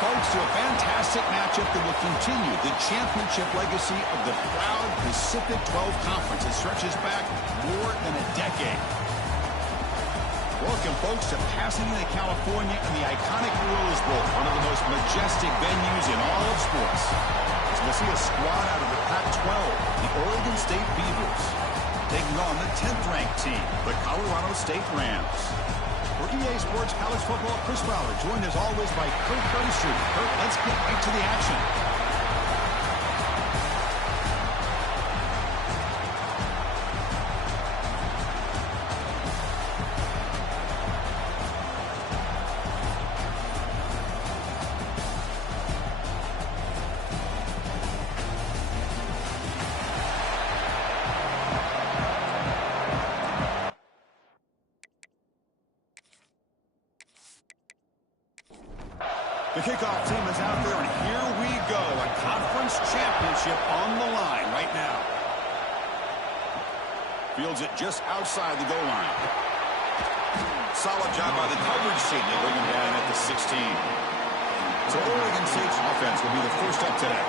folks, to a fantastic matchup that will continue the championship legacy of the proud Pacific 12 Conference that stretches back more than a decade. Welcome, folks, to Pasadena, California, and the iconic Rose Bowl, one of the most majestic venues in all of sports. As we'll see a squad out of the Pac-12, the Oregon State Beavers, taking on the 10th-ranked team, the Colorado State Rams. For EA Sports College Football, Chris Fowler, joined as always by Kurt Curtis. Kurt, let's get right to the action. The kickoff team is out there, and here we go. A conference championship on the line right now. Fields it just outside the goal line. Solid job by the coverage team. They bring him down at the 16. So Oregon State's offense will be the first up today.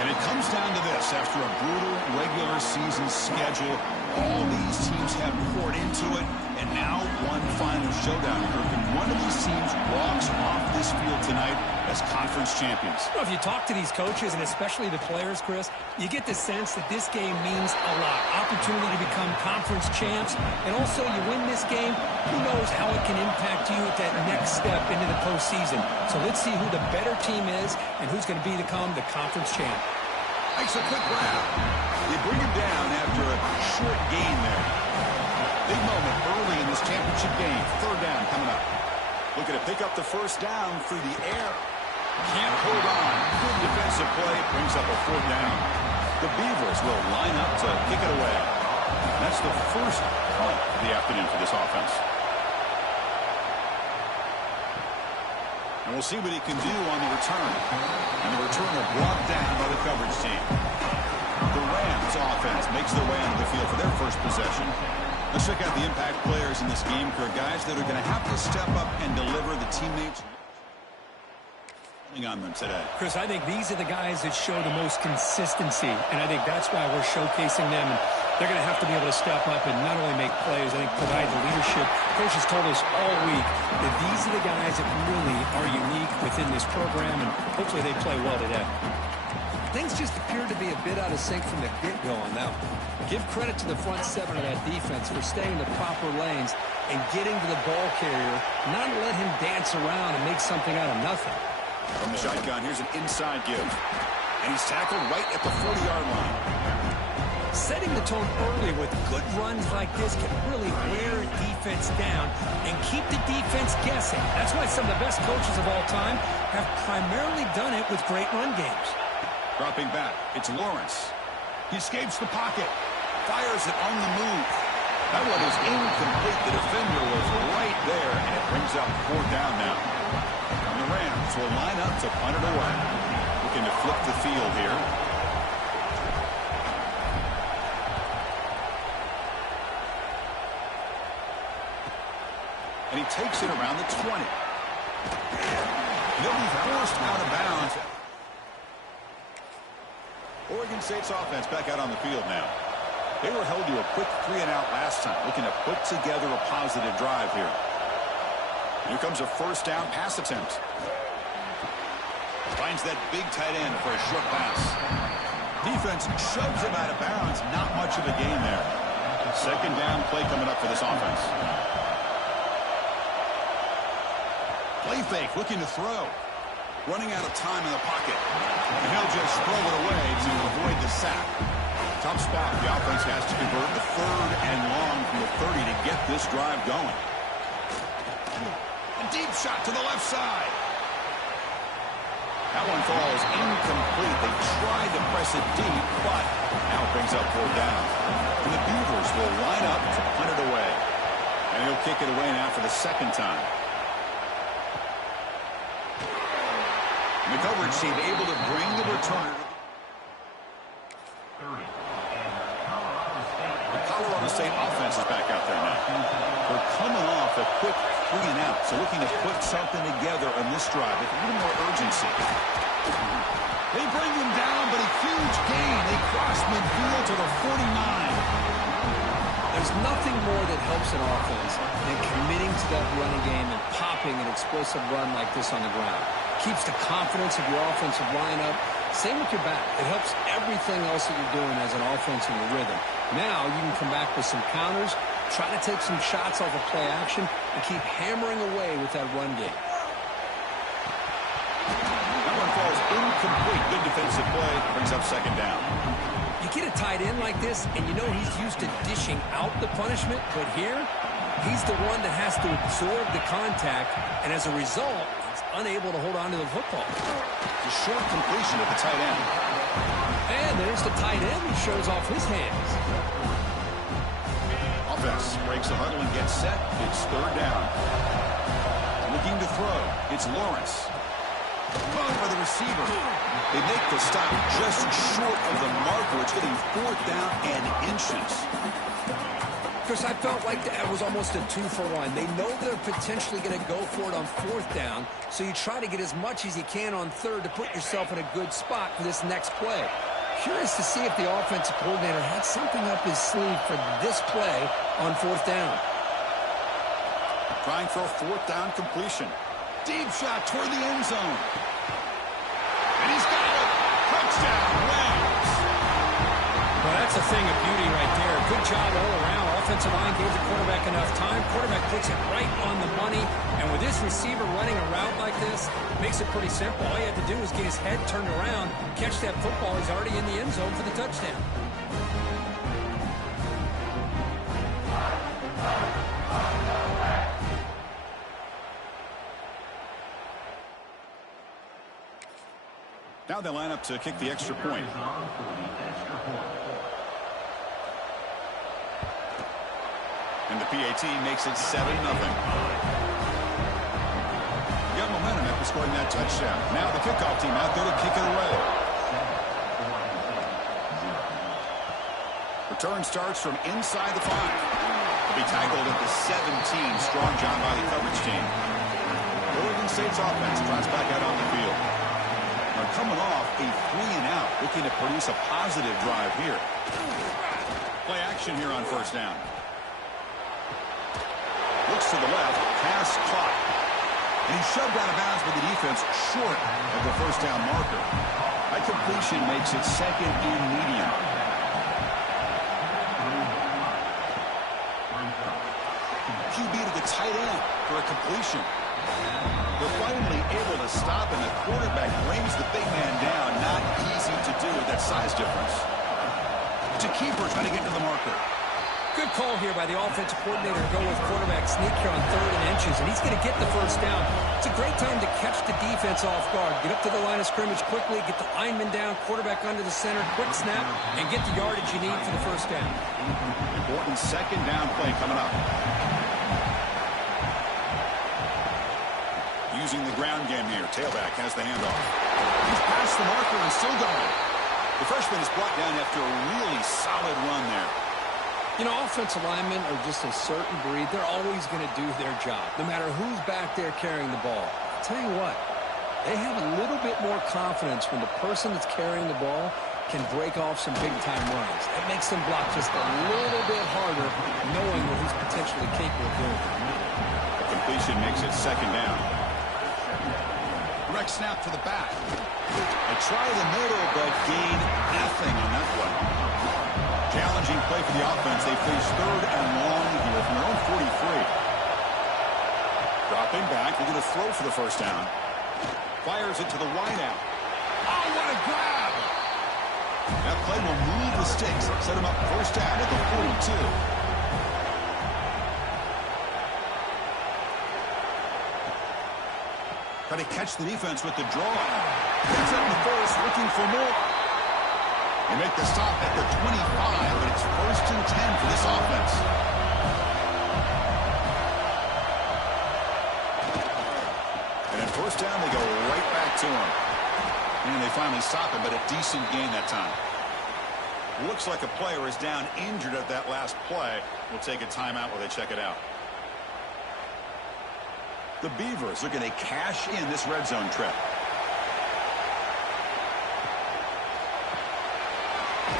And it comes down to this. After a brutal regular season schedule, all these teams have poured into it, and now one final showdown. And one of these teams walks off this field tonight as conference champions. Well, if you talk to these coaches, and especially the players, Chris, you get the sense that this game means a lot. Opportunity to become conference champs, and also you win this game, who knows how it can impact you at that next step into the postseason. So let's see who the better team is and who's going to become the conference champ. Makes a quick grab. They bring him down after a short gain there. Big moment early in this championship game. Third down coming up. Looking to pick up the first down through the air. Can't hold on. Good defensive play. Brings up a fourth down. The Beavers will line up to kick it away. That's the first punt of the afternoon for this offense. And we'll see what he can do on the return. And the returner brought down by the coverage team. The Rams offense makes their way onto the field for their first possession. Let's check out the impact players in this game, for guys that are going to have to step up and deliver the teammates on them today. Chris, I think these are the guys that show the most consistency, and I think that's why we're showcasing them. And they're going to have to be able to step up and not only make plays, I think provide the leadership. Coach has told us all week that these are the guys that really are unique within this program, and hopefully they play well today. Things just appear to be a bit out of sync from the get-go on that. Give credit to the front seven of that defense for staying in the proper lanes and getting to the ball carrier, not let him dance around and make something out of nothing. From the shotgun, here's an inside give. And he's tackled right at the 40-yard line. Setting the tone early with good runs like this can really wear a defense down and keep the defense guessing. That's why some of the best coaches of all time have primarily done it with great run games. Dropping back, it's Lawrence. He escapes the pocket. Fires it on the move. That one is incomplete. The defender was right there, and it brings up fourth down now. And the Rams will line up to punt it away. Looking to flip the field here. And he takes it around the 20. He'll be forced out of bounds. Oregon State's offense back out on the field now. They were held to a quick 3-and-out last time, looking to put together a positive drive here. Here comes a first down pass attempt. Finds that big tight end for a short pass. Defense shoves him out of bounds. Not much of a gain there. Second down play coming up for this offense. Play fake, looking to throw. Running out of time in the pocket. And he'll just throw it away to avoid the sack. Tough spot. The offense has to convert the third and long from the 30 to get this drive going. A deep shot to the left side. That one falls incomplete. They tried to press it deep, but now it brings up fourth down. And the Beavers will line up to punt it away. And he'll kick it away now for the second time. And the coverage team able to bring the returner. The Colorado State offense is back out there now. They're coming off a quick 3 and out, so looking to put something together on this drive with a little more urgency. They bring him down, but a huge gain. They cross midfield to the 49. There's nothing more that helps an offense than committing to that running game and popping an explosive run like this on the ground. Keeps the confidence of your offensive lineup. Same with your back. It helps everything else that you're doing as an offense in your rhythm. Now you can come back with some counters, try to take some shots off of play action, and keep hammering away with that run game. That one falls incomplete. Good defensive play. Brings up second down. You get a tight end like this, and you know he's used to dishing out the punishment, but here, he's the one that has to absorb the contact, and as a result, he's unable to hold on to the football. A short completion at the tight end. And there's the tight end who shows off his hands. Offense breaks the huddle and gets set. It's third down. Looking to throw. It's Lawrence. Thrown by the receiver. They make the stop just short of the marker. It's getting fourth down and inches. Chris, I felt like that was almost a 2-for-1. They know they're potentially going to go for it on fourth down, so you try to get as much as you can on third to put yourself in a good spot for this next play. Curious to see if the offensive coordinator had something up his sleeve for this play on fourth down. Trying for a fourth down completion. Deep shot toward the end zone. And he's got it. Touchdown, Rams. Well, that's a thing of beauty right there. Good job all around. Offensive line gave the quarterback enough time. Quarterback puts it right on the money. And with this receiver running a route like this, makes it pretty simple. All he had to do was get his head turned around, catch that football. He's already in the end zone for the touchdown. Now they line up to kick the extra point. And the PAT makes it 7-0. Got momentum after scoring that touchdown. Now the kickoff team out there to kick it away. Return starts from inside the 5. He'll be tackled at the 17. Strong job by the coverage team. Oregon State's offense drives back out on the field. They're coming off a 3-and-out, looking to produce a positive drive here. Play action here on first down. Looks to the left, pass caught. And he's shoved out of bounds by the defense short of the first down marker. That completion makes it second and medium. QB to the tight end for a completion. They're finally able to stop, and the quarterback brings the big man down. Not easy to do with that size difference. It's a keeper trying to get to the marker. Good call here by the offensive coordinator to go with quarterback sneak here on 3rd and inches, and he's going to get the first down. It's a great time to catch the defense off guard. Get up to the line of scrimmage quickly, get the lineman down, quarterback under the center, quick snap, and get the yardage you need for the first down. Important second down play coming up. Using the ground game here. Tailback has the handoff. He's past the marker and still going. The freshman is brought down after a really solid run there. You know, offensive linemen are just a certain breed. They're always going to do their job, no matter who's back there carrying the ball. I'll tell you what, they have a little bit more confidence when the person that's carrying the ball can break off some big-time runs. That makes them block just a little bit harder, knowing what he's potentially capable of doing. The completion makes it second down. Direct snap to the back. They try the middle, but gain nothing on that one. Challenging play for the offense. They face 3rd and long here from their own 43. Dropping back. They're going to throw for the first down. Fires it to the wideout. Oh, what a grab! That play will move the sticks. Set him up first down at the 42. Try to catch the defense with the draw. Gets up in the first, looking for more. They make the stop at the 25, but it's 1st and 10 for this offense. And at first down, they go right back to him. And they finally stop him, but a decent gain that time. Looks like a player is down injured at that last play. We'll take a timeout while they check it out. The Beavers looking to cash in this red zone trip.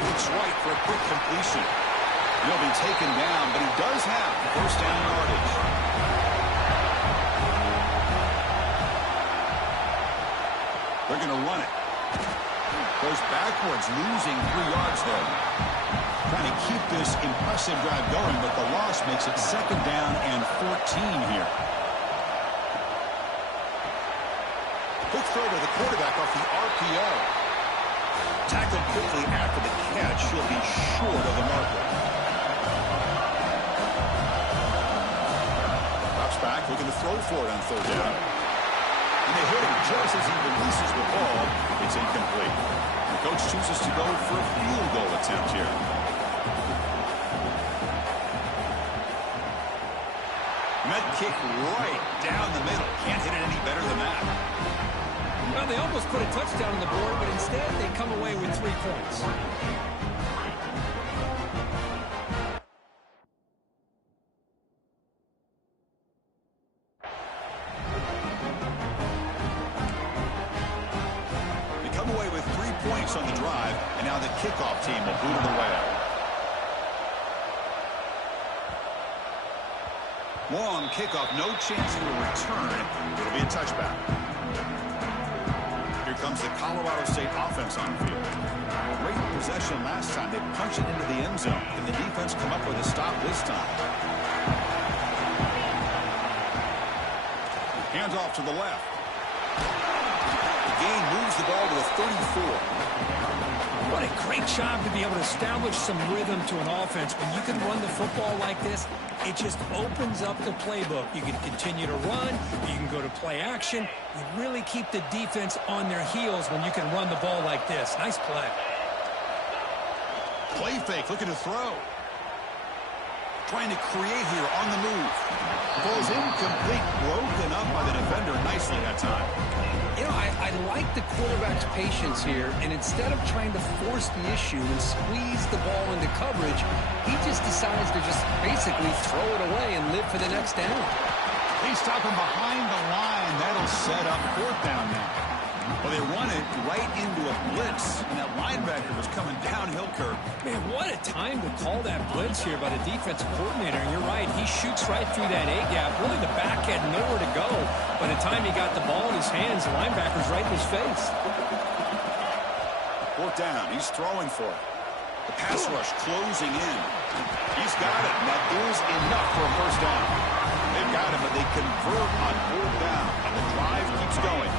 Looks right for a quick completion. He'll be taken down, but he does have first down yardage. They're going to run it. Goes backwards, losing 3 yards there. Trying to keep this impressive drive going, but the loss makes it second down and 14 here. Quick throw to the quarterback off the RPO. Tackled quickly after the catch. She'll be short of the marker. Drops back, looking to throw for it on third down. And they hit him just as he releases the ball. It's incomplete. The coach chooses to go for a field goal attempt here. Met kick right down the middle. Can't hit it any better than that. Well, they almost put a touchdown on the board, but instead they come away with 3 points. They come away with 3 points on the drive, and now the kickoff team will boot it away. Long kickoff, no chance of a return. It'll be a touchback. Here comes the Colorado State offense on the field. Great possession last time. They punched it into the end zone. Can the defense come up with a stop this time? Hands off to the left. The gain moves the ball to the 34. What a great job to be able to establish some rhythm to an offense. When you can run the football like this, it just opens up the playbook. You can continue to run. You can go to play action. You really keep the defense on their heels when you can run the ball like this. Nice play. Play fake, looking to throw. Trying to create here on the move. Ball's incomplete, broken up by the defender nicely that time. You know, I like the quarterback's patience here, and instead of trying to force the issue and squeeze the ball into coverage, he just decides to just basically throw it away and live for the next down. They stop him behind the line. That'll set up fourth down now. Well, they run it right into a blitz, and that linebacker was coming downhill curve. Man, what a time to call that blitz here by the defensive coordinator. And you're right, he shoots right through that A-gap. Really, the back had nowhere to go. By the time he got the ball in his hands, the linebacker's right in his face. Fourth down, he's throwing for it. The pass rush closing in. He's got it, and that is enough for a first down. They've got him, but they convert on fourth down, and the drive keeps going.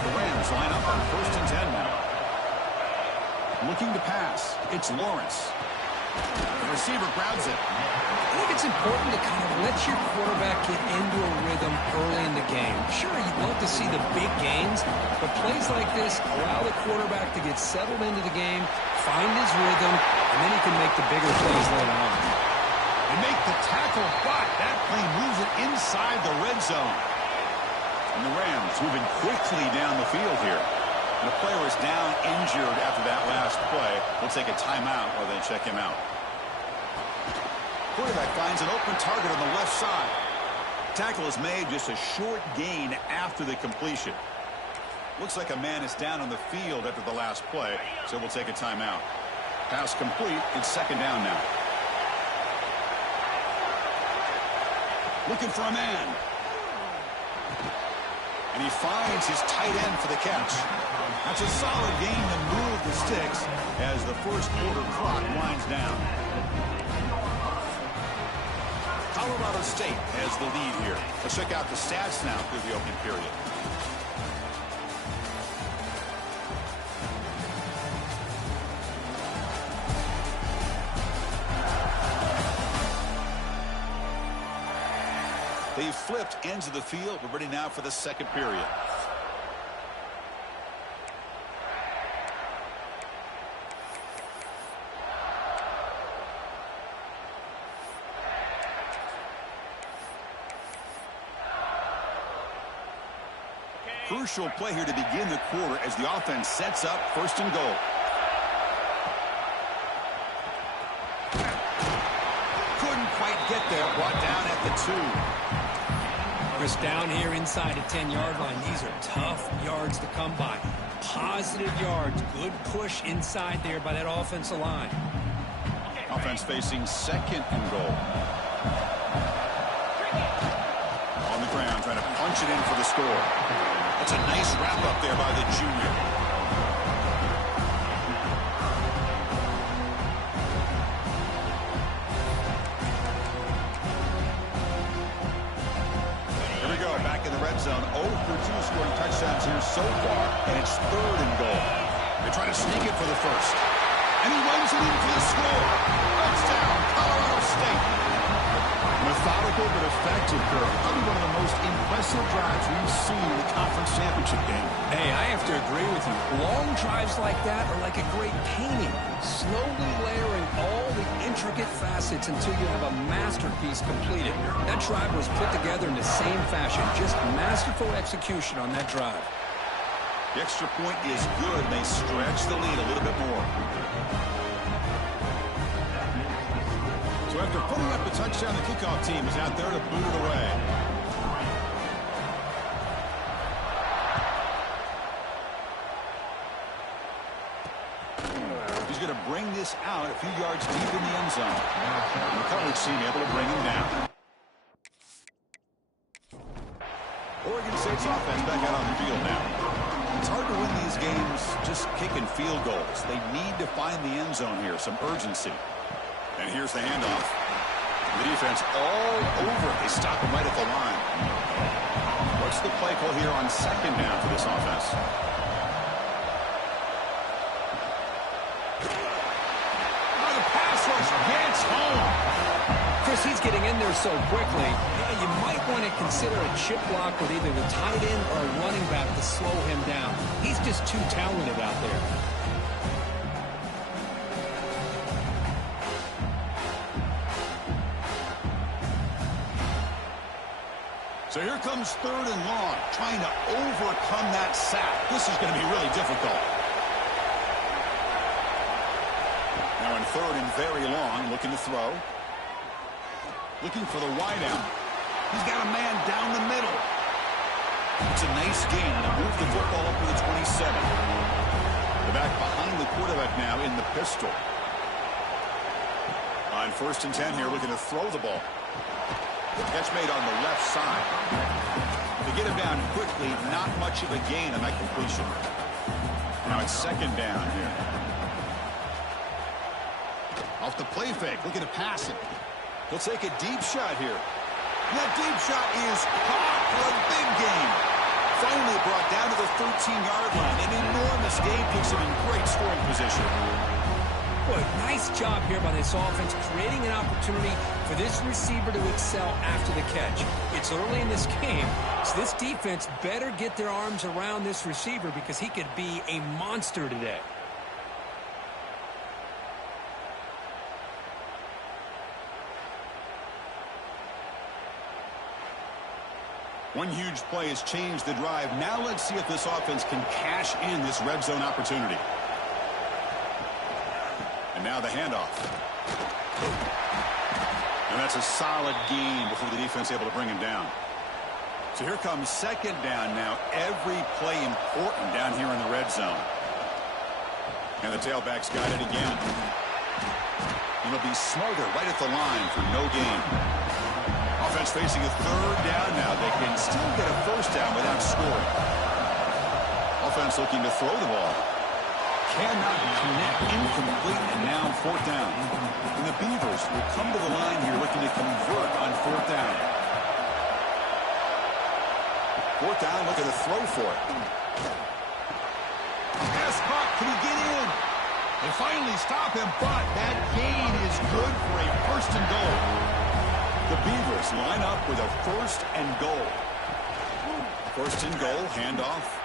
The Rams line up on 1st and 10 now. Looking to pass. It's Lawrence. The receiver grabs it. I think it's important to kind of let your quarterback get into a rhythm early in the game. Sure, you'd love to see the big gains, but plays like this allow the quarterback to get settled into the game, find his rhythm, and then he can make the bigger plays later on. They make the tackle, but that play moves it inside the red zone. And the Rams moving quickly down the field here. And the player is down injured after that last play. We'll take a timeout while they check him out. Quarterback finds an open target on the left side. Tackle is made, just a short gain after the completion. Looks like a man is down on the field after the last play, so we'll take a timeout. Pass complete. It's second down now. Looking for a man. And he finds his tight end for the catch. That's a solid gain to move the sticks as the first quarter clock winds down. Colorado State has the lead here. Let's check out the stats now through the opening period. They've flipped ends of the field. We're ready now for the second period. Crucial play here to begin the quarter as the offense sets up 1st and goal. Couldn't quite get there, brought down at the 2. Chris, down here inside the 10-yard line, these are tough yards to come by. Positive yards, good push inside there by that offensive line. Offense facing second and goal. On the ground, trying to punch it in for the score. That's a nice wrap up there by the junior. Here we go, back in the red zone. 0 for 2 scoring touchdowns here so far, and it's third and goal. They try to sneak it for the first. And he runs it in for the score. Touchdown, Colorado State. Methodical but effective, Kirk. Probably one of the most impressive drives we've seen in the conference championship game. Hey, I have to agree with you. Long drives like that are like a great painting. Slowly layering all the intricate facets until you have a masterpiece completed. That drive was put together in the same fashion. Just masterful execution on that drive. The extra point is good. They stretch the lead a little bit more. So after putting up the touchdown, the kickoff team is out there to boot it away. He's going to bring this out a few yards deep in the end zone. The coverage team able to bring him down. Oregon State's offense back out on the field now. It's hard to win these games just kicking field goals. They need to find the end zone here, some urgency. And here's the handoff. The defense all over it. They stop him right at the line. What's the play call here on second down for this offense? Oh, the pass rush gets home. Chris, he's getting in there so quickly. Yeah, you might want to consider a chip block with either the tight end or a running back to slow him down. He's just too talented out there. So here comes third and long, trying to overcome that sack. This is going to be really difficult. Now in third and very long, looking to throw. Looking for the wideout. He's got a man down the middle. It's a nice gain. They move the football up to the 27. The back behind the quarterback now in the pistol. On first and 10 here, looking to throw the ball. Catch made on the left side. To get him down quickly, not much of a gain on that completion. Now it's second down here. Off the play fake, looking to pass it. He'll take a deep shot here. And that deep shot is caught for a big gain. Finally brought down to the 13-yard line. An enormous gain puts him in great scoring position. Boy, nice job here by this offense, creating an opportunity for this receiver to excel after the catch. It's early in this game, so this defense better get their arms around this receiver because he could be a monster today. One huge play has changed the drive. Now let's see if this offense can cash in this red zone opportunity. And now the handoff. And that's a solid gain before the defense able to bring him down. So here comes second down now. Every play important down here in the red zone. And the tailback's got it again. And it'll be Smoger right at the line for no gain. Offense facing a third down now. They can still get a first down without scoring. Offense looking to throw the ball. Cannot connect, incomplete, and now fourth down. And the Beavers will come to the line here looking to convert on fourth down. Fourth down, looking to throw for it. Pass caught, can he get in? They finally stop him, but that gain is good for a first and goal. The Beavers line up with a first and goal. First and goal, handoff.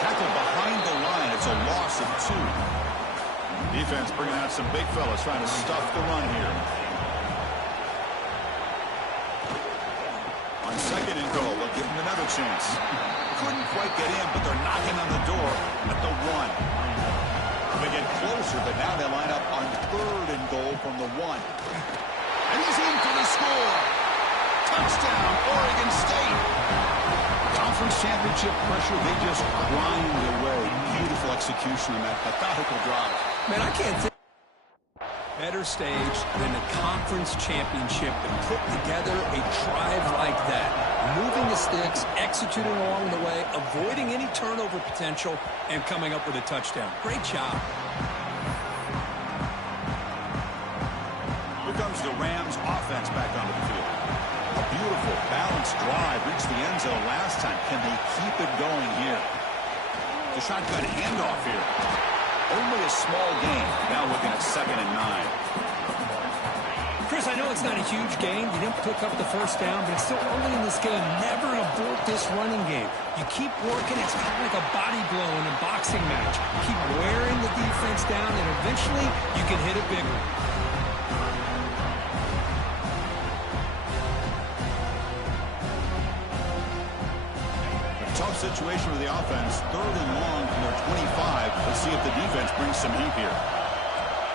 Tackled behind the line. It's a loss of 2. Defense bringing out some big fellas trying to stuff the run here. On second and goal, they'll give him another chance. Couldn't quite get in, but they're knocking on the door at the 1. They get closer, but now they line up on third and goal from the 1. And he's in for the score. Touchdown, Oregon Oregon State. Conference championship pressure, they just grind away. Beautiful execution on that methodical drive. Man, I can't think better stage than the conference championship to put together a drive like that. Moving the sticks, executing along the way, avoiding any turnover potential, and coming up with a touchdown. Great job. Here comes the Rams offense back onto the field. A beautiful, balanced drive. Reached the end zone last time. Can they keep it going here? The shotgun handoff here. Only a small gain. Now looking at 2nd and 9. Chris, I know it's not a huge gain. You didn't pick up the first down, but it's still early in this game. Never abort this running game. You keep working. It's kind of like a body blow in a boxing match. Keep wearing the defense down, and eventually you can hit a big one. Tough situation for the offense. 3rd and long from their 25. Let's see if the defense brings some heat here.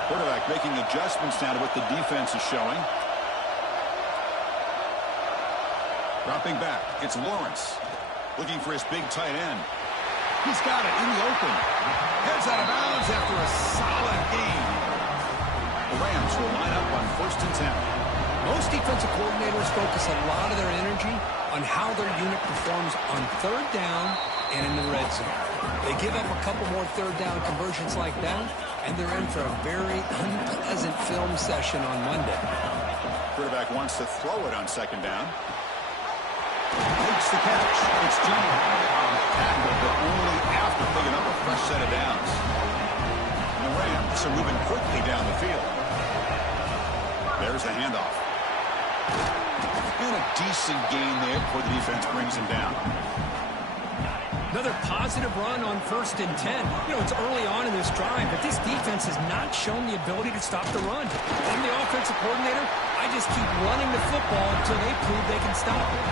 Quarterback making adjustments now to what the defense is showing. Dropping back. It's Lawrence. Looking for his big tight end. He's got it in the open. Heads out of bounds after a solid gain. The Rams will line up on 1st and 10. Most defensive coordinators focus a lot of their energy on how their unit performs on 3rd down and in the red zone. They give up a couple more 3rd down conversions like that, and they're in for a very unpleasant film session on Monday. Quarterback wants to throw it on 2nd down. Makes the catch. It's John. Tackled, but only after picking up a fresh set of downs. And the Rams are moving quickly down the field. There's the handoff. And a decent gain there before the defense brings him down. Another positive run on 1st and 10. You know, it's early on in this drive, but this defense has not shown the ability to stop the run. I'm the offensive coordinator. I just keep running the football until they prove they can stop it.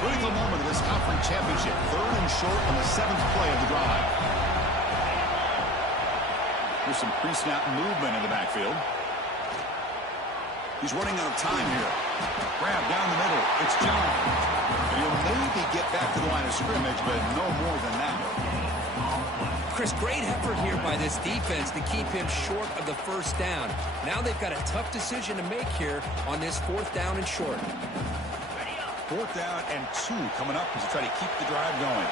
Critical moment of this conference championship. 3rd and short on the 7th play of the drive. There's some pre-snap movement in the backfield. He's running out of time here. Grab down the middle. It's John. And he'll maybe get back to the line of scrimmage, but no more than that. Chris, great effort here by this defense to keep him short of the 1st down. Now they've got a tough decision to make here on this 4th down and short. 4th down and 2 coming up as they try to keep the drive going.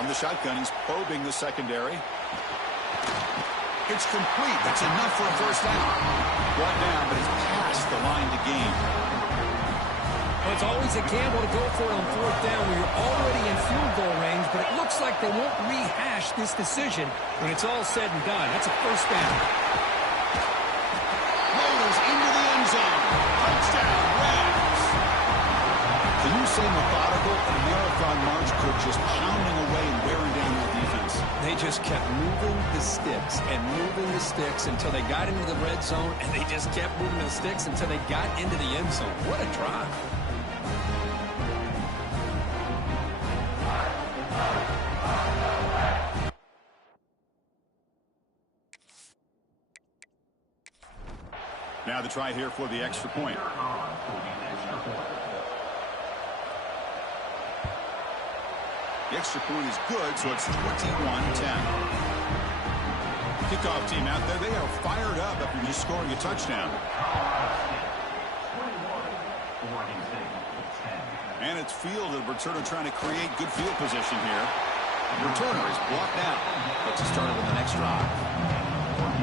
On the shotgun, he's probing the secondary. It's complete. That's enough for a 1st down. Brought down, but he's past the line to gain. Well, it's always a gamble to go for it on 4th down where you're already in field goal range, but it looks like they won't rehash this decision when it's all said and done. That's a 1st down. Loaders into the end zone. Touchdown, Rams. Can you say methodical? A marathon march could just pounding away and wearing down that defense. They just kept moving the sticks and moving the sticks until they got into the red zone, and they just kept moving the sticks until they got into the end zone. What a drive. Now the try here for the extra point. The extra point is good, so it's 21-10. Kickoff team out there, they are fired up after just scoring a touchdown. And it's fielded. Returner trying to create good field position here. Returner is blocked out. Let's start with the next drive.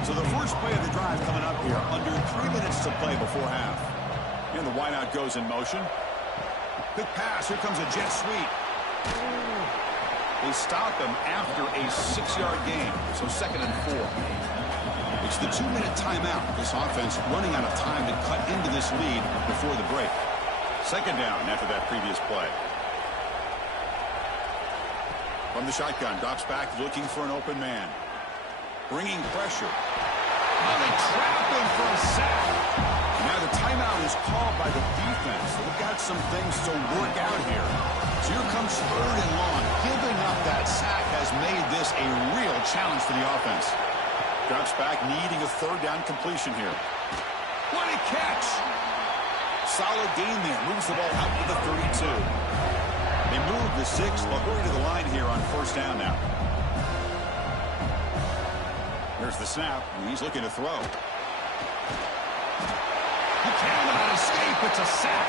So the first play of the drive coming up here, under 3 minutes to play before half. And the wideout goes in motion. Quick pass, here comes a jet sweep. They stop him after a 6-yard gain, so 2nd and 4. It's the 2-minute timeout. This offense running out of time to cut into this lead before the break. 2nd down after that previous play. From the shotgun, drops back looking for an open man. Bringing pressure. Oh, they trap him for a sack. Now the timeout is called by the defense. offense. They've got some things to work out here. So here comes 3rd and long. Giving up that sack has made this a real challenge for the offense. Drops back, needing a 3rd down completion here. What a catch! Solid gain there. Moves the ball out to the 32. They move the 6. They'll hurry to the line here on 1st down now. Here's the snap. He's looking to throw. He cannot escape. It's a sack.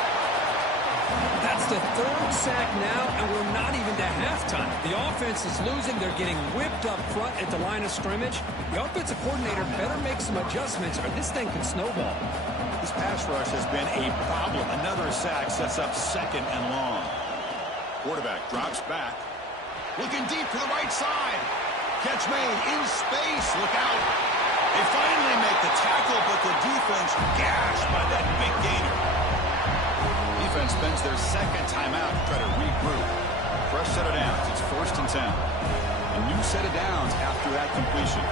That's the 3rd sack now, and we're not even to halftime. The offense is losing. They're getting whipped up front at the line of scrimmage. The offensive coordinator better make some adjustments, or this thing could snowball. This pass rush has been a problem. Another sack sets up 2nd and long. Quarterback drops back. Looking deep to the right side. Catch made in space. Look out. They finally make the tackle, but the defense gashed by that big gainer. Defense spends their 2nd timeout to try to regroup. Fresh set of downs. It's 1st and 10. A new set of downs after that completion.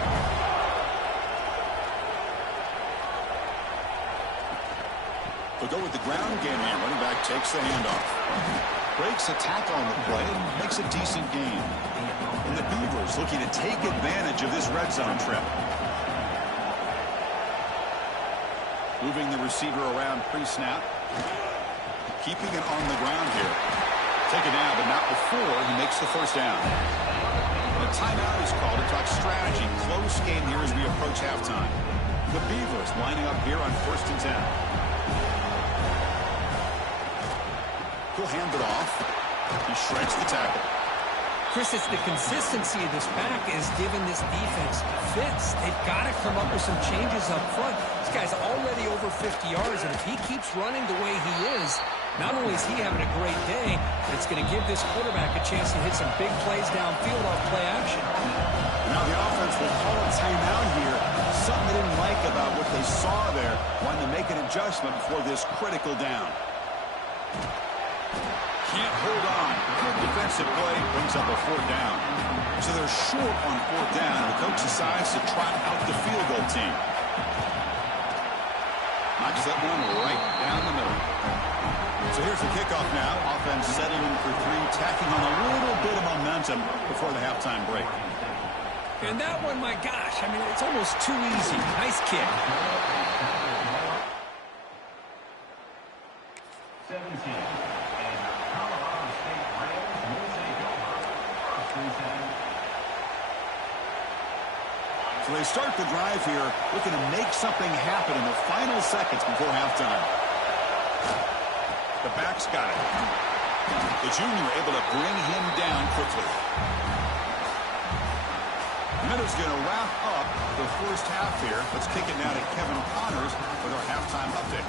They'll go with the ground game here. Running back takes the handoff. Breaks a tackle on the play and makes a decent gain. And the Beavers looking to take advantage of this red zone trip. Moving the receiver around pre-snap. Keeping it on the ground here. Taken down, but not before he makes the 1st down. The timeout is called to talk strategy. Close game here as we approach halftime. The Beavers lining up here on 1st and 10. He'll hand it off. He shreds the tackle. Chris, it's the consistency of this back is giving this defense fits. They've got to come up with some changes up front. This guy's already over 50 yards, and if he keeps running the way he is, not only is he having a great day, but it's going to give this quarterback a chance to hit some big plays downfield off play action. Now the offense will call a timeout here. Something they didn't like about what they saw there. Wanting to make an adjustment before this critical down. Can't hold on. Good defensive play brings up a 4th down. So they're short on 4th down. The coach decides to trot out the field goal team. Knocks that one right down the middle. So here's the kickoff now. Offense settling for 3, tacking on a little bit of momentum before the halftime break. And that one, my gosh, I mean, it's almost too easy. Nice kick. 17. So they start the drive here, looking to make something happen in the final seconds before halftime. The back's got it. The junior able to bring him down quickly. Minutes going to wrap up the 1st half here. Let's kick it now to Kevin Connors with our halftime update.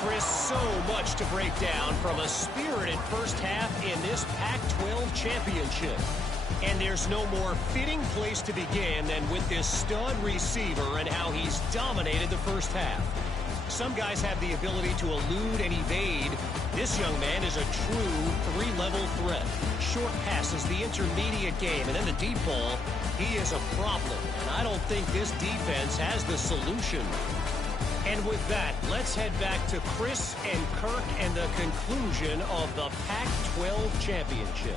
Chris, so much to break down from a spirited 1st half in this Pac-12 championship. And there's no more fitting place to begin than with this stud receiver and how he's dominated the 1st half. Some guys have the ability to elude and evade. This young man is a true 3-level threat. Short passes, the intermediate game, and then the deep ball. He is a problem, and I don't think this defense has the solution. And with that, let's head back to Chris and Kirk and the conclusion of the Pac-12 championship.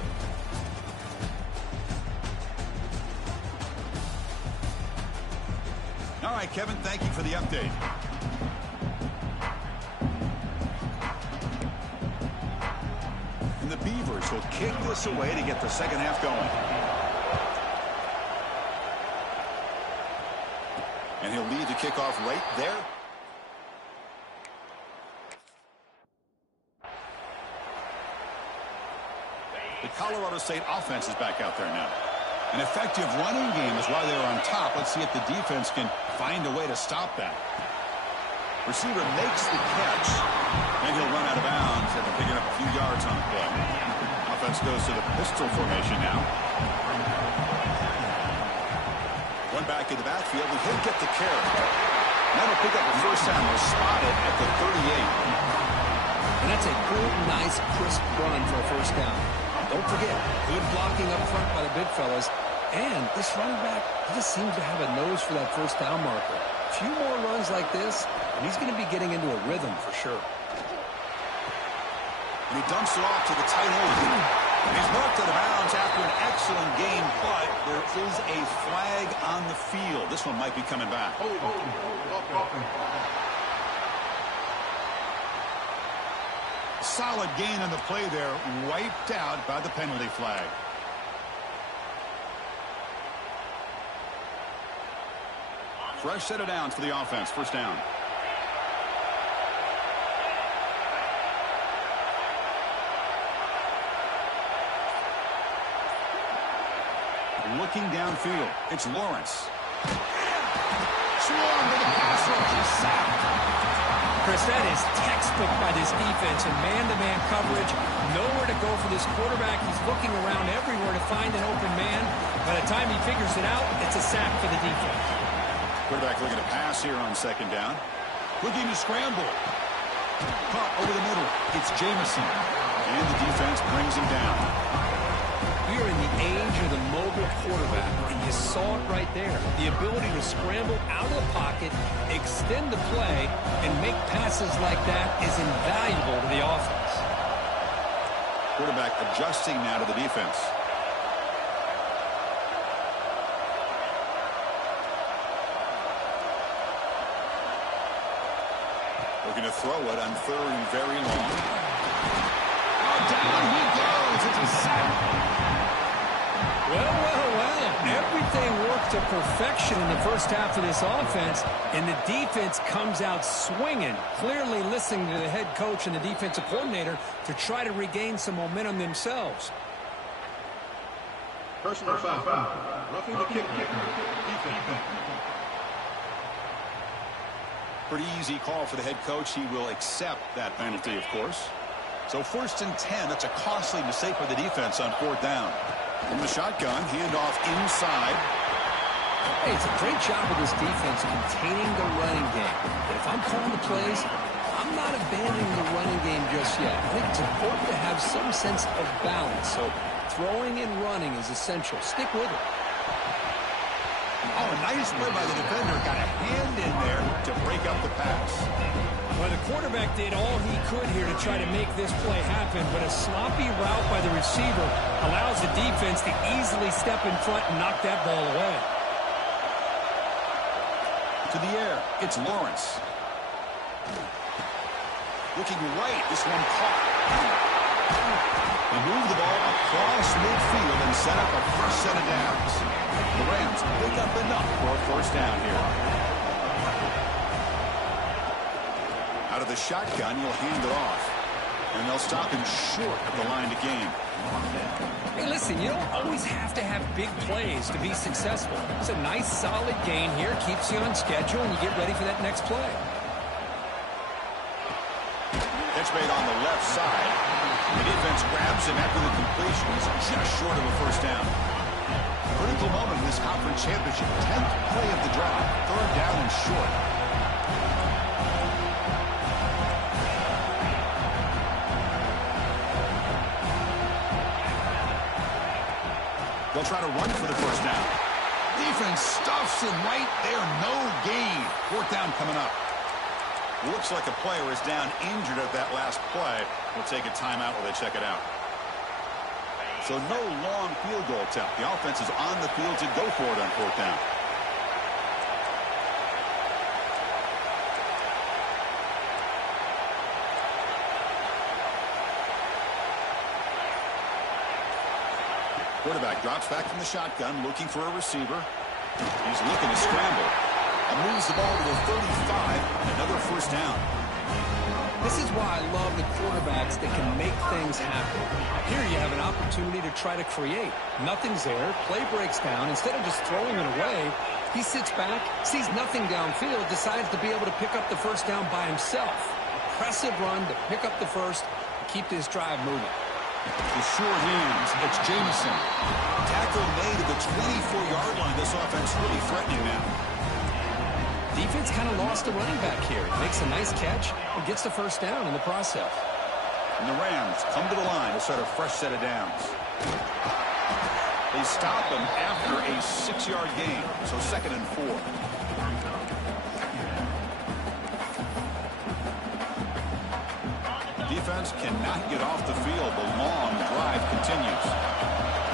All right, Kevin, thank you for the update. And the Beavers will kick this away to get the 2nd half going. And he'll lead the kickoff right there. The Colorado State offense is back out there now. An effective running game is why they're on top. Let's see if the defense can find a way to stop that. Receiver makes the catch, and he'll run out of bounds after picking up a few yards on the play. Offense goes to the pistol formation now. One back in the backfield, and he'll get the carry. That'll pick up the 1st down. They're spotted at the 38. And that's a good, nice, crisp run for a 1st down. Don't forget, good blocking up front by the big fellas. And this running back, he just seems to have a nose for that 1st down marker. A few more runs like this, and he's going to be getting into a rhythm for sure. And he dumps it off to the tight end. He's knocked out of bounds after an excellent game, but there is a flag on the field. This one might be coming back. Solid gain on the play there, wiped out by the penalty flag. Fresh set of downs for the offense. First down. Looking downfield, it's Lawrence. Swung to the pass rush. He's sacked. Chris, that is textbook by this defense and man-to-man coverage. Nowhere to go for this quarterback. He's looking around everywhere to find an open man. By the time he figures it out, it's a sack for the defense. Quarterback looking to pass here on second down. Looking to scramble. Caught over the middle. It's Jamison. And the defense brings him down. We are in the age of the mobile quarterback, and you saw it right there. The ability to scramble out of the pocket, extend the play, and make passes like that is invaluable to the offense. Quarterback adjusting now to the defense. Looking to throw it on third and very long. Oh, down he goes. It's a sack. Well. Everything worked to perfection in the first half of this offense, and the defense comes out swinging, clearly listening to the head coach and the defensive coordinator to try to regain some momentum themselves. Personal foul. Roughing the kicker. Pretty easy call for the head coach. He will accept that penalty, of course. So first and 10. That's a costly mistake for the defense on fourth down. From the shotgun, handoff inside. Hey, it's a great job of this defense containing the running game. But if I'm calling the plays, I'm not abandoning the running game just yet. I think it's important to have some sense of balance. So throwing and running is essential. Stick with it. Oh, a nice play by the defender. Got a hand in there to break up the pass. Well, the quarterback did all he could here to try to make this play happen, but a sloppy route by the receiver allows the defense to easily step in front and knock that ball away. To the air, it's Lawrence. Looking right, this one caught. They move the ball across midfield and set up a first set of downs. The Rams pick up enough for a first down here. Out of the shotgun, he'll hand it off. And they'll stop him short of the line to gain. Hey, listen, you don't always have to have big plays to be successful. It's a nice, solid gain here. Keeps you on schedule, and you get ready for that next play. Catch made on the left side. The defense grabs him after the completion. He's just short of a first down. Critical moment in this conference championship. 10th play of the drive. Third down and short. They'll try to run for the first down. Defense stuffs him right there. No gain. Fourth down coming up. Looks like a player is down injured at that last play. We'll take a timeout while they check it out. So no long field goal attempt. The offense is on the field to go for it on fourth down. Quarterback drops back from the shotgun, looking for a receiver. He's looking to scramble. And moves the ball to the 35. Another first down. This is why I love the quarterbacks that can make things happen. Here you have an opportunity to try to create. Nothing's there. Play breaks down. Instead of just throwing it away, he sits back, sees nothing downfield, decides to be able to pick up the first down by himself. Impressive run to pick up the first and keep this drive moving. The short hands, it's Jamison. Tackle made at the 24-yard line. This offense really threatening now. Defense kind of lost the running back here. Makes a nice catch and gets the first down in the process. And the Rams come to the line to start a fresh set of downs. They stop him after a 6-yard gain, so 2nd and 4. defense cannot get off the field. The long drive continues.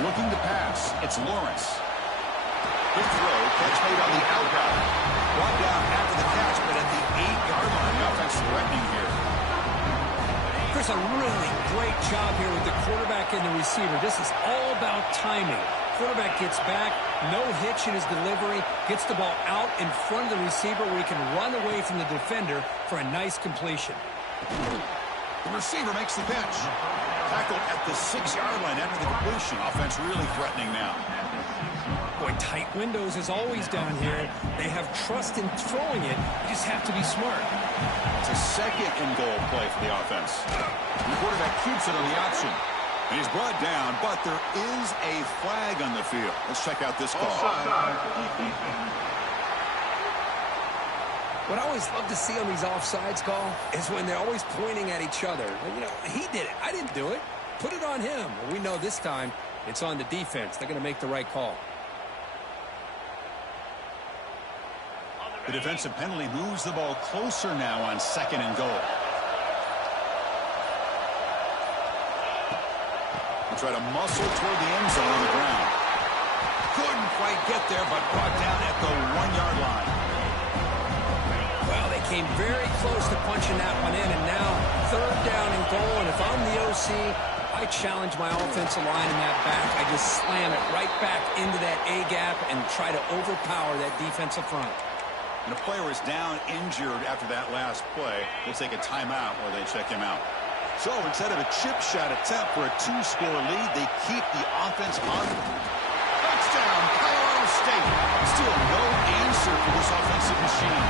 Looking to pass. It's Lawrence. Good throw. Catch made on the out route. Brought down after the catch, but at the 8-yard line. The offense threatening here. Chris, a really great job here with the quarterback and the receiver. This is all about timing. Quarterback gets back, no hitch in his delivery, gets the ball out in front of the receiver where he can run away from the defender for a nice completion. The receiver makes the pitch. Tackled at the 6-yard line after the completion. Offense really threatening now. Boy, tight windows as always down here. They have trust in throwing it. You just have to be smart. It's a second and goal play for the offense. The quarterback keeps it on the option. And he's brought down, but there is a flag on the field. Let's check out this call. What I always love to see on these offsides call is when they're always pointing at each other. You know, he did it. I didn't do it. Put it on him. Well, we know this time it's on the defense. They're going to make the right call. The defensive penalty moves the ball closer now on second and goal. Try to muscle toward the end zone on the ground. Couldn't quite get there, but brought down at the 1-yard line. Well, they came very close to punching that one in, and now third down and goal. And if I'm the OC, I challenge my offensive line in that back. I just slam it right back into that A-gap and try to overpower that defensive front. And a player is down injured after that last play. They'll take a timeout or they check him out. So instead of a chip shot attempt for a 2-score lead, they keep the offense on. Touchdown, Colorado State. Still no answer for this offensive machine.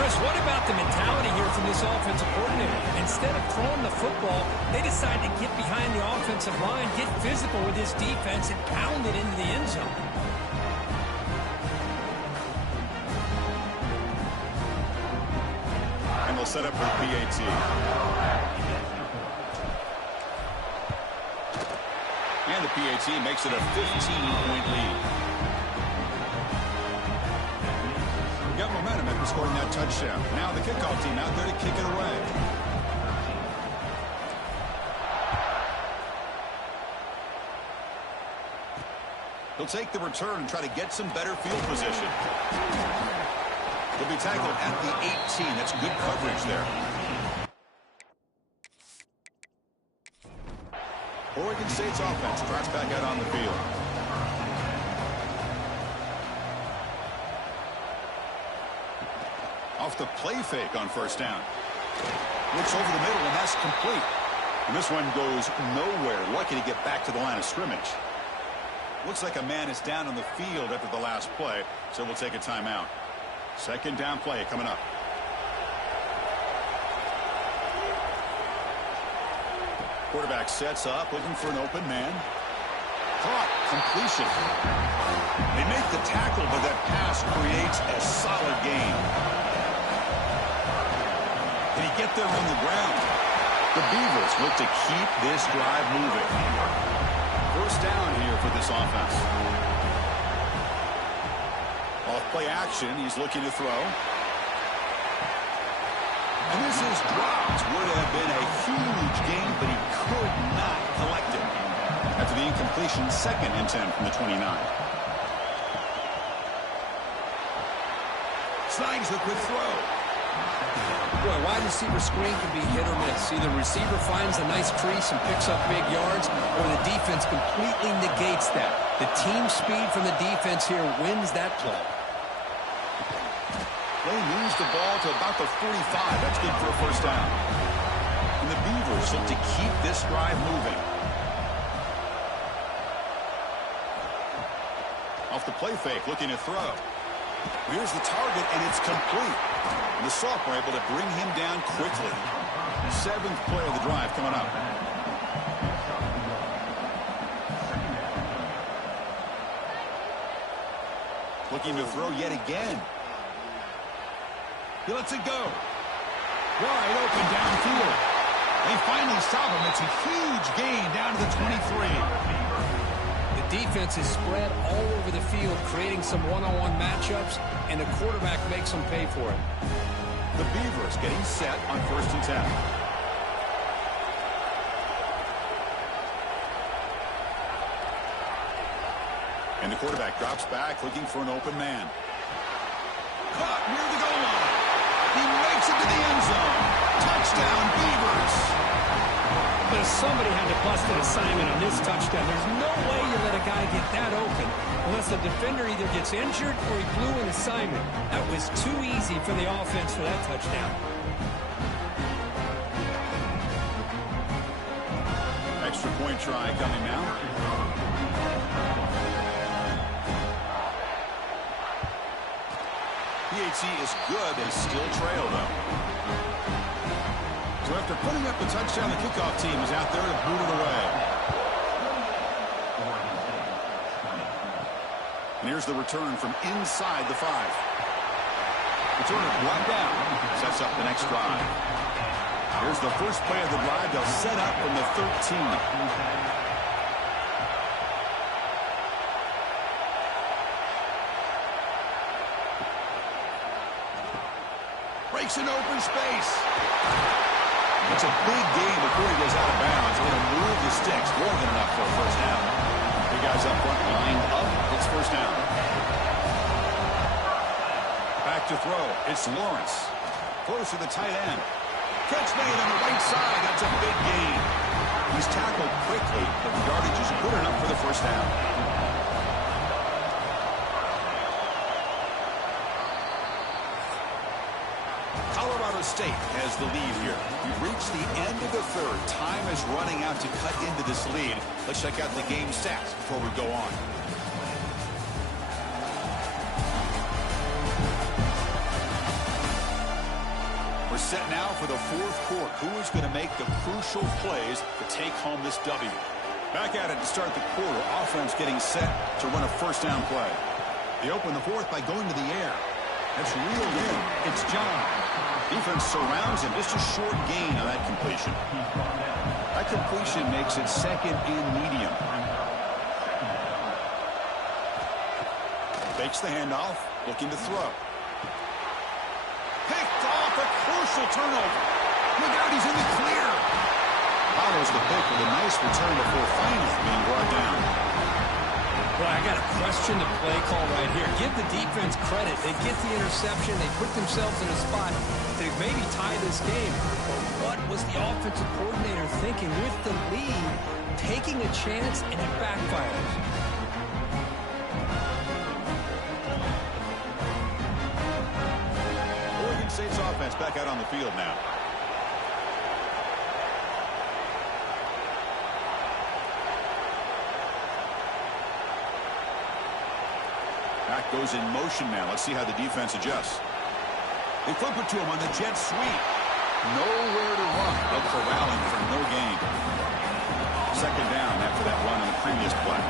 Chris, what about the mentality here from this offensive coordinator? Instead of throwing the football, they decide to get behind the offensive line, get physical with this defense, and pound it into the end zone. And they'll set up for the PAT. And the PAT makes it a 15-point lead. Got momentum after scoring that touchdown. Now the kickoff team out there to kick it away. He'll take the return and try to get some better field position. He'll be tackled at the 18. That's good coverage there. Oregon State's offense drives back out on the field. Off the play fake on first down. Looks over the middle, and that's complete. And this one goes nowhere. Lucky to get back to the line of scrimmage. Looks like a man is down on the field after the last play, so we'll take a timeout. Second down play coming up. Quarterback sets up, looking for an open man. Caught, completion. They make the tackle, but that pass creates a solid gain. Can he get there on the ground? The Beavers look to keep this drive moving. First down here for this offense. Off play action, he's looking to throw. And this is dropped. Would have been a huge gain, but he could not collect it. After the incompletion, second and 10 from the 29. Snags the quick throw. Boy, wide receiver screen can be hit or miss. Either receiver finds a nice crease and picks up big yards, or the defense completely negates that. The team speed from the defense here wins that play. They moves the ball to about the 45. That's good for a first down. And the Beavers look to keep this drive moving. Off the play fake, looking to throw. Here's the target, and it's complete. And the sophomore able to bring him down quickly. Seventh play of the drive coming up. Looking to throw yet again. He lets it go. Wide open downfield. They finally stop him. It's a huge gain down to the 23. The defense is spread all over the field, creating some one-on-one matchups, and the quarterback makes them pay for it. The Beavers getting set on first and 10. And the quarterback drops back, looking for an open man. Caught near the goal line. He makes it to the end zone. Touchdown, Beavers. But somebody had to bust an assignment on this touchdown. There's no way you let a guy get that open unless the defender either gets injured or he blew an assignment. That was too easy for the offense for that touchdown. Extra point try coming now. PAT is good. They still trail, though. So after putting up the touchdown, the kickoff team is out there to boot it away. And here's the return from inside the 5. Returner brought down. Sets up the next drive. Here's the first play of the drive. They'll set up from the 13. Breaks an open space. It's a big game before he goes out of bounds. Going to move the sticks. More than enough for a first down. Big guys up front lined up. It's first down. Back to throw. It's Lawrence. Close to the tight end. Catch made on the right side. That's a big gain. He's tackled quickly, but the yardage is good enough for the first down. Colorado State has the lead here. We've reached the end of the third. Time is running out to cut into this lead. Let's check out the game stats before we go on. We're set now for the fourth quarter. Who is going to make the crucial plays to take home this W? Back at it to start the quarter. Offense getting set to run a first down play. They open the fourth by going to the air. That's reeled in. It's John. Defense surrounds him. Just a short gain on that completion. That completion makes it second and medium. Fakes the handoff. Looking to throw. Picked off, a crucial turnover. Look out, he's in the clear. Follows the pick with a nice return before finally being brought down. Well, I got to question the play call right here. Give the defense credit. They get the interception. They put themselves in a spot to maybe tie this game. But what was the offensive coordinator thinking with the lead? Taking a chance, and it backfires. Oregon State's offense back out on the field now. Pac goes in motion now. Let's see how the defense adjusts. They flip it to him on the jet sweep. Nowhere to run. But corralling for no gain. Second down after that run on the previous play.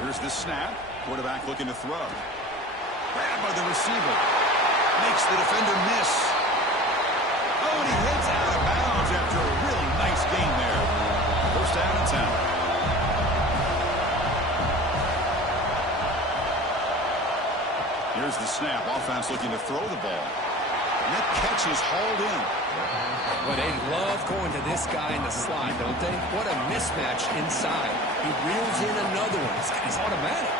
Here's the snap. Quarterback looking to throw. Grabbed by the receiver. Makes the defender miss. Oh, and he heads out of bounds after a really nice gain there. First down and 10. Here's the snap. Offense looking to throw the ball. And that catch is hauled in. Well, they love going to this guy in the slot, don't they? What a mismatch inside. He reels in another one. This guy's automatic.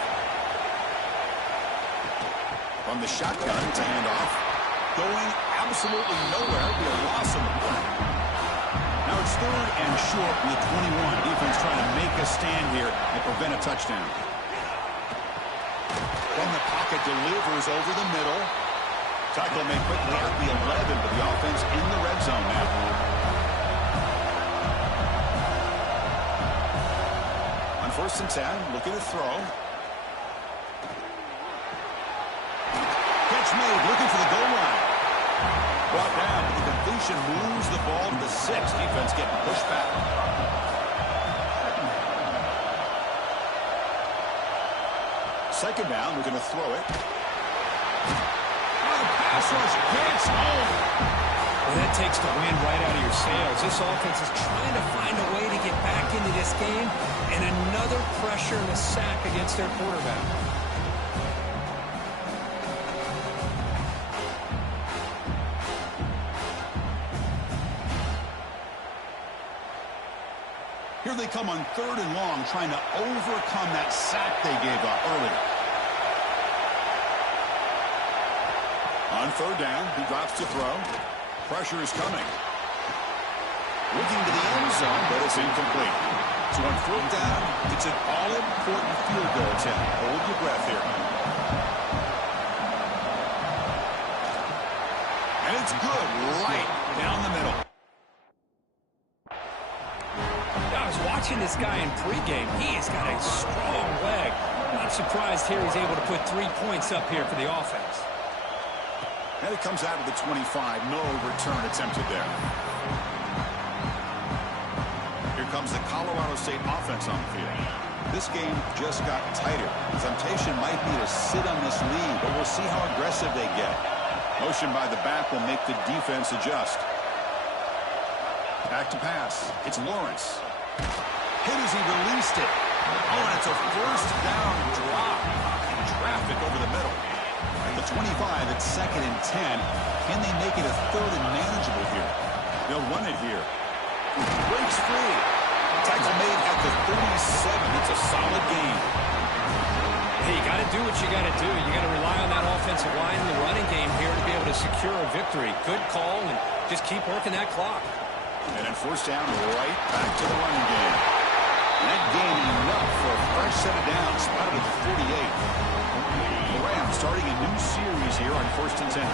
From the shotgun, it's a handoff. Going absolutely nowhere. It'll be a loss on the play. Now it's third and short from the 21. Defense trying to make a stand here and prevent a touchdown. From the pocket, delivers over the middle. Tackle made quickly at the 11, but the offense in the red zone now. On first and 10, looking to throw. Catch made, looking for the goal line. Brought down, but the completion moves the ball to the 6. Defense getting pushed back. Second down, we're going to throw it. Oh, the pass rush gets home. Well, that takes the wind right out of your sails. This offense is trying to find a way to get back into this game, and another pressure and a sack against their quarterback. Here they come on 3rd and long, trying to overcome that sack they gave up earlier. On 3rd down, he drops to throw. Pressure is coming. Looking to the end zone, but it's incomplete. So on 4th down, it's an all-important field goal attempt. Hold your breath here. And it's good right down the middle. I was watching this guy in pregame. He has got a strong leg. Not surprised here he's able to put 3 points up here for the offense. And it comes out of the 25. No return attempted there. Here comes the Colorado State offense on the field. This game just got tighter. The temptation might be to sit on this lead, but we'll see how aggressive they get. Motion by the back will make the defense adjust. Back to pass. It's Lawrence. Hit as he released it. Oh, and it's a 1st down drop. Traffic over the middle. At the 25, it's 2nd and 10. Can they make it a 3rd and manageable here? They'll run it here. Breaks free. Tackle made at the 37. It's a solid game. Hey, you got to do what you got to do. You got to rely on that offensive line in the running game here to be able to secure a victory. Good call, and just keep working that clock. And then 1st down, right back to the running game. And that gain enough for a fresh set of downs, spotted at the 48. The Rams starting a new series here on 1st and 10.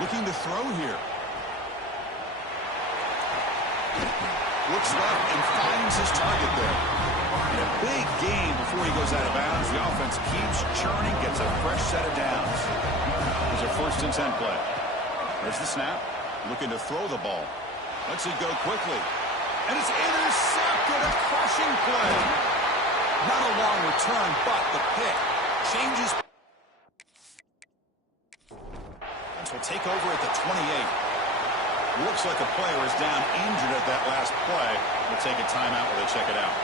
Looking to throw here. Looks left and finds his target there. And a big gain before he goes out of bounds. The offense keeps churning, gets a fresh set of downs. There's a 1st and 10 play. There's the snap. Looking to throw the ball. Lets it go quickly. And it's intercepted. A crushing play. Not a long return, but the pick changes. This will take over at the 28. Looks like a player is down injured at that last play. We'll take a timeout while they check it out.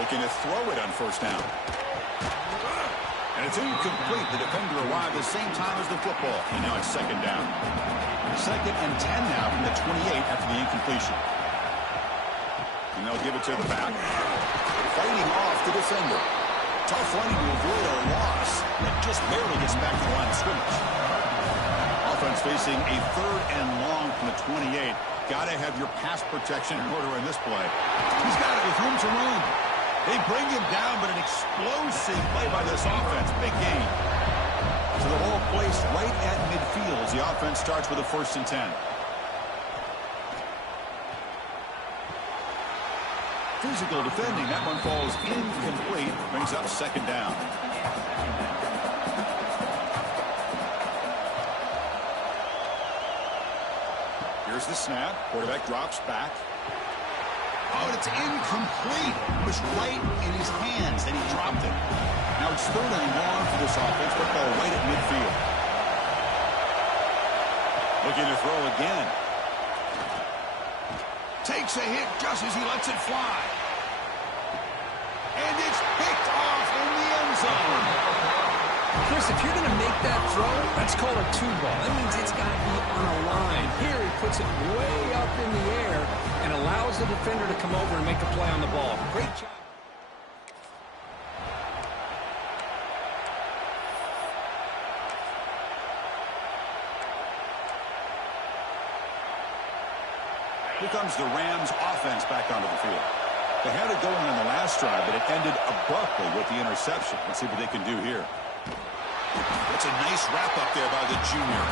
Looking to throw it on 1st down. And it's incomplete. The defender arrived at the same time as the football. And now it's 2nd down. 2nd and 10 now from the 28 after the incompletion. And they'll give it to the back. Fighting off the defender. Tough running to avoid a loss. And just barely gets back to the line of scrimmage. Offense facing a 3rd and long from the 28. Got to have your pass protection in order in this play. He's got it with room to run. They bring him down, but an explosive play by this offense. Big gain. So the ball placed right at midfield as the offense starts with a 1st and 10. Physical defending. That one falls incomplete. Brings up 2nd down. Here's the snap. Quarterback drops back. Oh, and it's incomplete. It was right in his hands, and he dropped it. Now it's 3rd and long for this offense. Football right at midfield. Looking to throw again. Takes a hit just as he lets it fly. And it's picked off in the end zone. Chris, if you're going to make that throw, that's called a 2-ball. That means it's got to be on a line. Here he puts it way up in the air and allows the defender to come over and make a play on the ball. Great job. Here comes the Rams offense back onto the field. They had it going on the last drive, but it ended abruptly with the interception. Let's see what they can do here. That's a nice wrap-up there by the junior.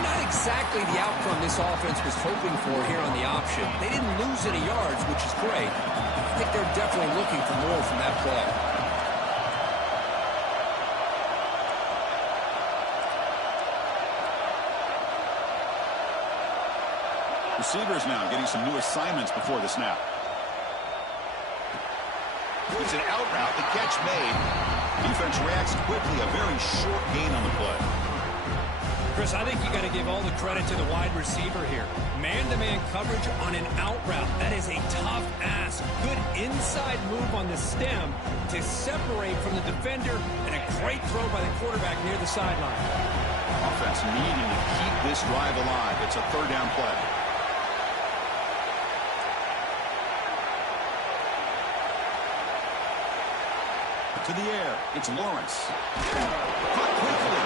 Not exactly the outcome this offense was hoping for here on the option. They didn't lose any yards, which is great. I think they're definitely looking for more from that play. Receivers now getting some new assignments before the snap. It's an out route. The catch made. Defense reacts quickly. A very short gain on the play. Chris, I think you got to give all the credit to the wide receiver here. Man-to-man coverage on an out route. That is a tough ask. Good inside move on the stem to separate from the defender, and a great throw by the quarterback near the sideline. Offense needing to keep this drive alive. It's a 3rd down play. To the air. It's Lawrence. Caught quickly.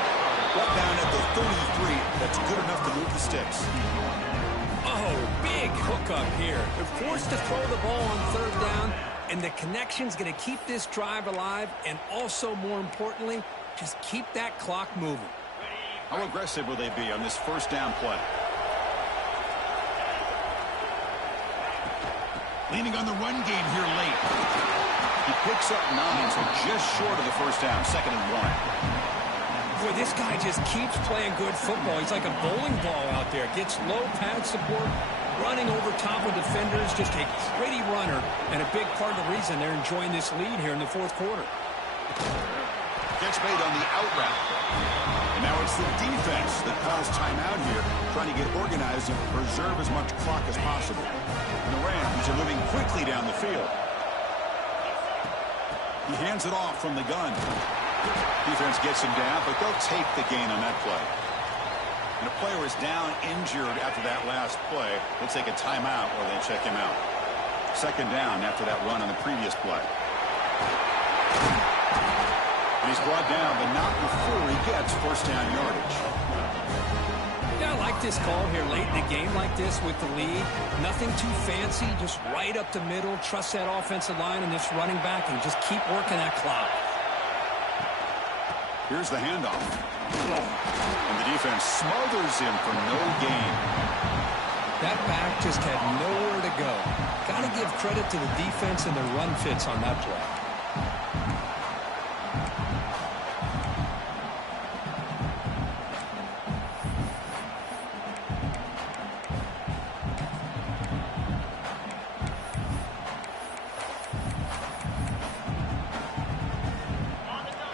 Brought down at the 33. That's good enough to move the sticks. Oh, big hookup here. They're forced to throw the ball on third down, and the connection's going to keep this drive alive, and also, more importantly, just keep that clock moving. How aggressive will they be on this first down play? Leaning on the run game here late. He picks up 9, so just short of the first down, 2nd and 1. Boy, this guy just keeps playing good football. He's like a bowling ball out there. Gets low pad support, running over top of defenders, just a gritty runner, and a big part of the reason they're enjoying this lead here in the fourth quarter. Gets made on the out route. And now it's the defense that calls timeout here, trying to get organized and preserve as much clock as possible. And the Rams are moving quickly down the field. He hands it off from the gun. Defense gets him down, but they'll take the gain on that play. And a player is down injured after that last play. They'll take a timeout or they check him out. 2nd down after that run on the previous play. And he's brought down, but not before he gets first down yardage. Yeah, I like this call here late in a game like this with the lead. Nothing too fancy, just right up the middle. Trust that offensive line and this running back and just keep working that clock. Here's the handoff. And the defense smothers him for no gain. That back just had nowhere to go. Got to give credit to the defense and the run fits on that play.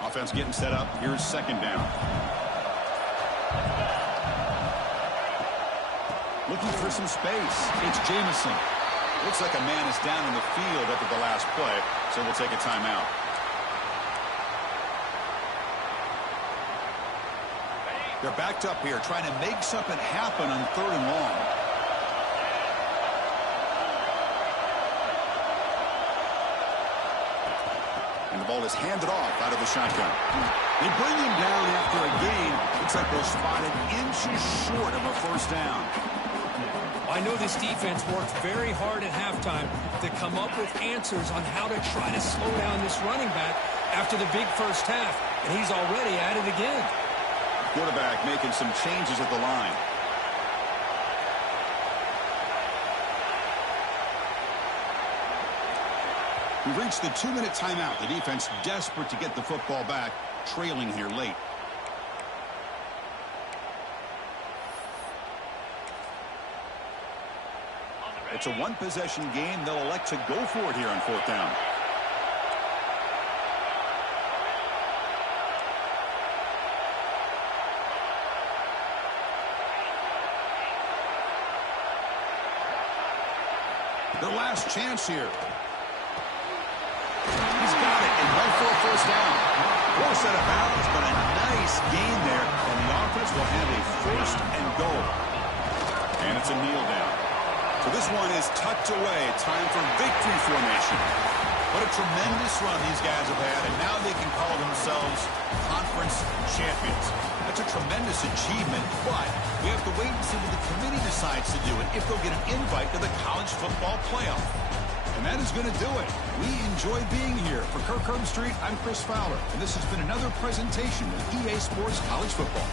Offense getting set up. Here's 2nd down. Looking for some space. It's Jamison. Looks like a man is down in the field after the last play, so we'll take a timeout. They're backed up here, trying to make something happen on 3rd and long. And the ball is handed off out of the shotgun. They bring him down after a gain. Looks like they're spotted inches short of a first down. I know this defense worked very hard at halftime to come up with answers on how to try to slow down this running back after the big first half, and he's already at it again. Quarterback making some changes at the line. We've reached the 2-minute timeout. The defense desperate to get the football back, trailing here late. It's a one-possession game. They'll elect to go for it here on 4th down. Their last chance here. He's got it and went for a first down. Close out of bounds, but a nice gain there, and the offense will have a 1st and goal. And it's a kneel down. So this one is tucked away. Time for victory formation. What a tremendous run these guys have had, and now they can call themselves conference champions. That's a tremendous achievement, but we have to wait and see what the committee decides to do and if they'll get an invite to the college football playoff. And that is going to do it. We enjoy being here. For Kirk Street, I'm Chris Fowler, and this has been another presentation of EA Sports College Football.